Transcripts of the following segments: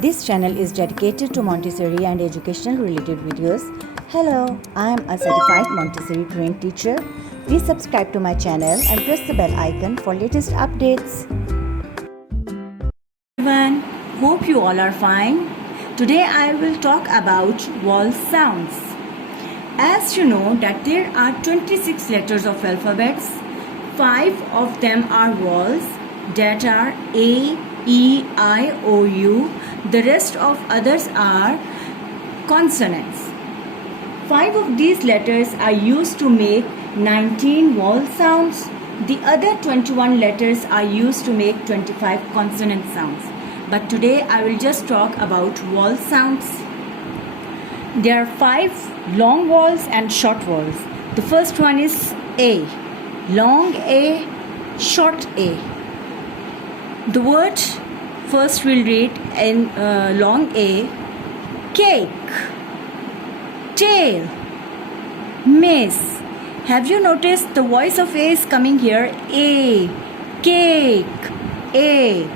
This channel is dedicated to Montessori and educational related videos. Hello, I am a certified Montessori trained teacher. Please subscribe to my channel and press the bell icon for latest updates. Everyone, hope you all are fine. Today I will talk about vowel sounds. As you know that there are 26 letters of alphabets. 5 of them are vowels that are A, E, I, O, U. The rest of others are consonants. 5 of these letters are used to make 19 vowel sounds. The other 21 letters are used to make 25 consonant sounds. But today I will just talk about vowel sounds. There are 5 long vowels and short vowels. The first one is A. Long A, short A. The word first we'll read in long A. Cake, tail, miss. Have you noticed the voice of A is coming here? A, cake, A.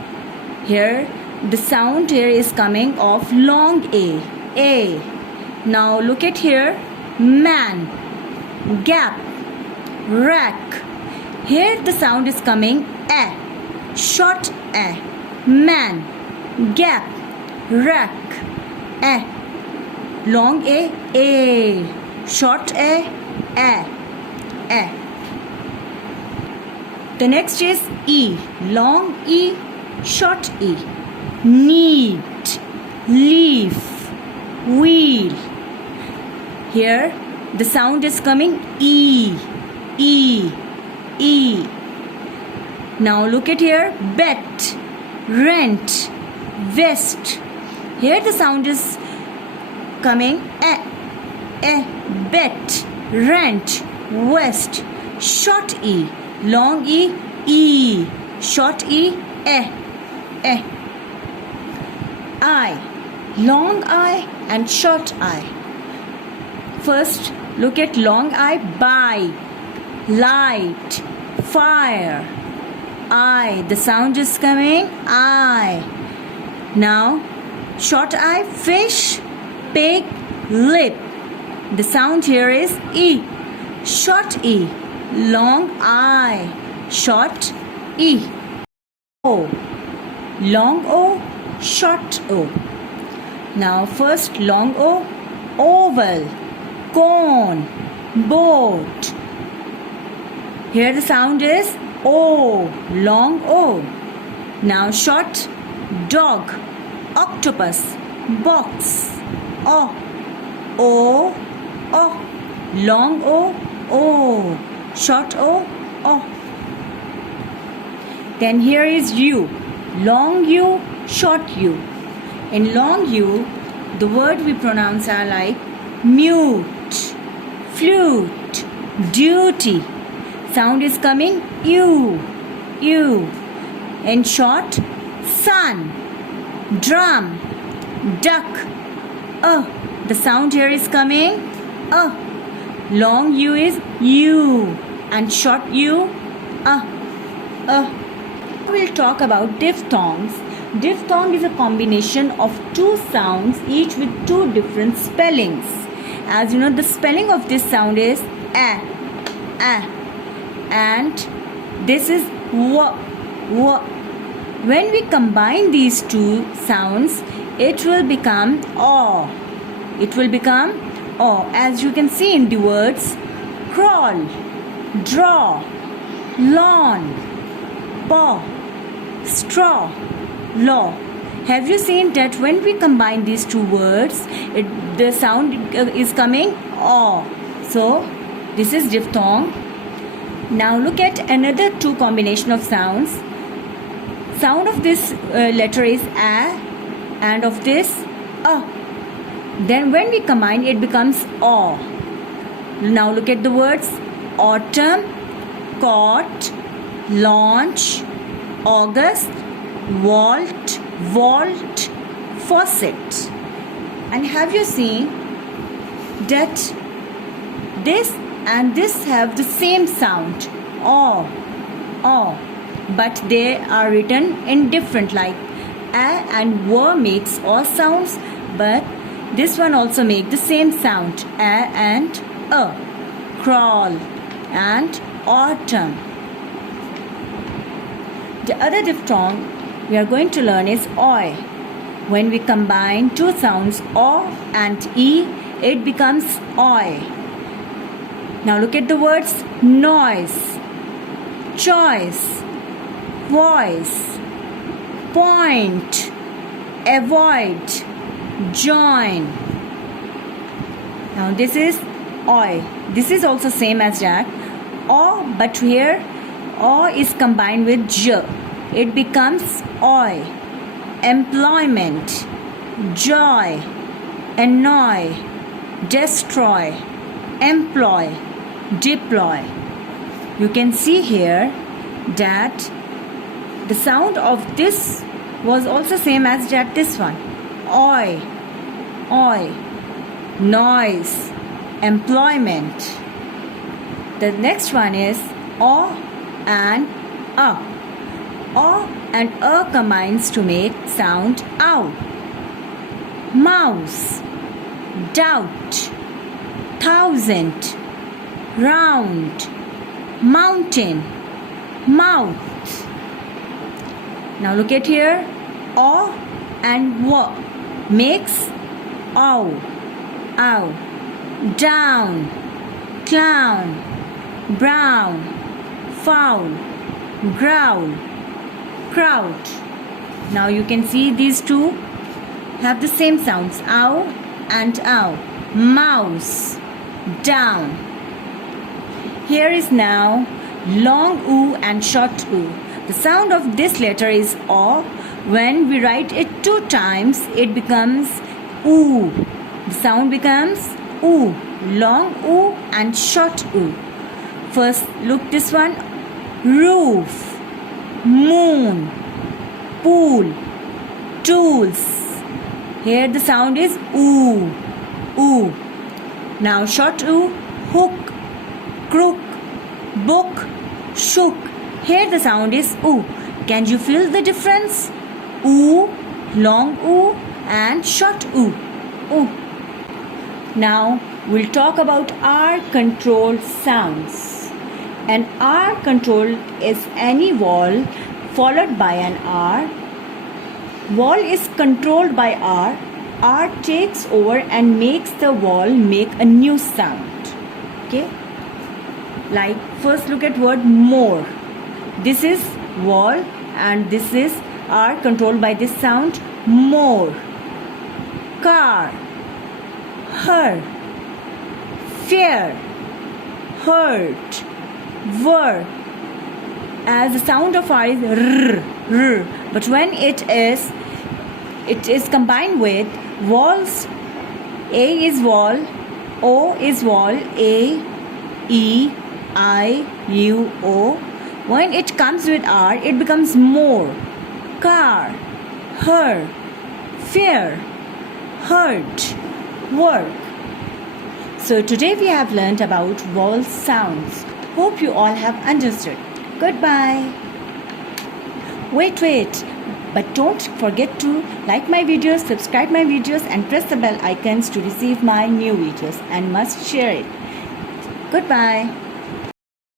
Here the sound here is coming of long A, A. Now look at here. Man, gap, rack. Here the sound is coming A, short A. Man, gap, rack, A. Long A, short A. The next is E. Long E, short E. Need, leaf, wheel. Here the sound is coming E. Now look at here. Bet, rent, vest. Here the sound is coming bet, rent, vest. Short E, long E, short E, I, long I and short I. First look at long I. Bike, light, fire. I, the sound is coming I. Now short I. Fish, pig, lip. The sound here is E. Short E, long I, short E. O, long O, short O. Now first long O. Oval, cone, boat. Here the sound is O, long O. Now short. Dog, octopus, box. O, long O, short O. Then here is U. Long U, short U. In long U, the word we pronounce are like mute, flute, duty. Sound is coming U. In short, sun, drum, duck. The sound here is coming long U is U and short U We'll talk about diphthongs. Diphthong is a combination of two sounds, each with two different spellings. As you know, the spelling of this sound is a, and this is w. When we combine these two sounds, it will become o. As you can see in the words crawl, draw, lawn, paw, straw, law. Have you seen that when we combine these two words, the sound is coming o? So this is diphthong. Now look at another two combination of sounds. Sound of this letter is a and of this a. Then when we combine, it becomes o. Now look at the words autumn, caught, launch, August, vault, faucet. And have you seen that this and this have the same sound o, but they are written in different, like and w makes all sounds, but this one also make the same sound, a and a. Crawl and autumn. The other diphthong we are going to learn is oi. When we combine two sounds o and e, it becomes oi. Now look at the words noise, choice, voice, point, avoid, join. Now this is oi. This is also same as that. O, but here o is combined with j. It becomes oi. Employment, joy, annoy, destroy, employ, deploy. You can see here that the sound of this was also same as that this one. Oi, oi, noise, employment. The next one is o and a. O and a combines to make sound ow. Mouse, doubt, thousand, round, mountain, mouth. Now look at here. O and w makes ow, ow. Down, clown, brown, foul, growl, crowd. Now you can see these two have the same sounds, ow and ow. Mouse, down. Here is now long oo and short oo. The sound of this letter is o. When we write it two times, it becomes oo. The sound becomes oo, long oo and short oo. First look this one. Roof, moon, pool, tools. Here the sound is oo, oo. Now short oo. Hook, crook, book, shook. Here the sound is oo. Can you feel the difference? Oo, long oo and short oo. Oo. Now we'll talk about R controlled sounds. An R control is any vowel followed by an R. Vowel is controlled by R. R takes over and makes the vowel make a new sound. Okay? Like first look at word more. This is vowel and this is R controlled by this sound more. Car, her, fear, hurt, were. As the sound of R is r, r. But when it is combined with vowels. A is vowel, O is vowel, A, E, I, U, O. When it comes with R, it becomes more. Car, her, fear, hurt, work. So today we have learnt about vowel sounds. Hope you all have understood. Goodbye. Wait. But don't forget to like my videos, subscribe my videos and press the bell icons to receive my new videos and must share it. Goodbye.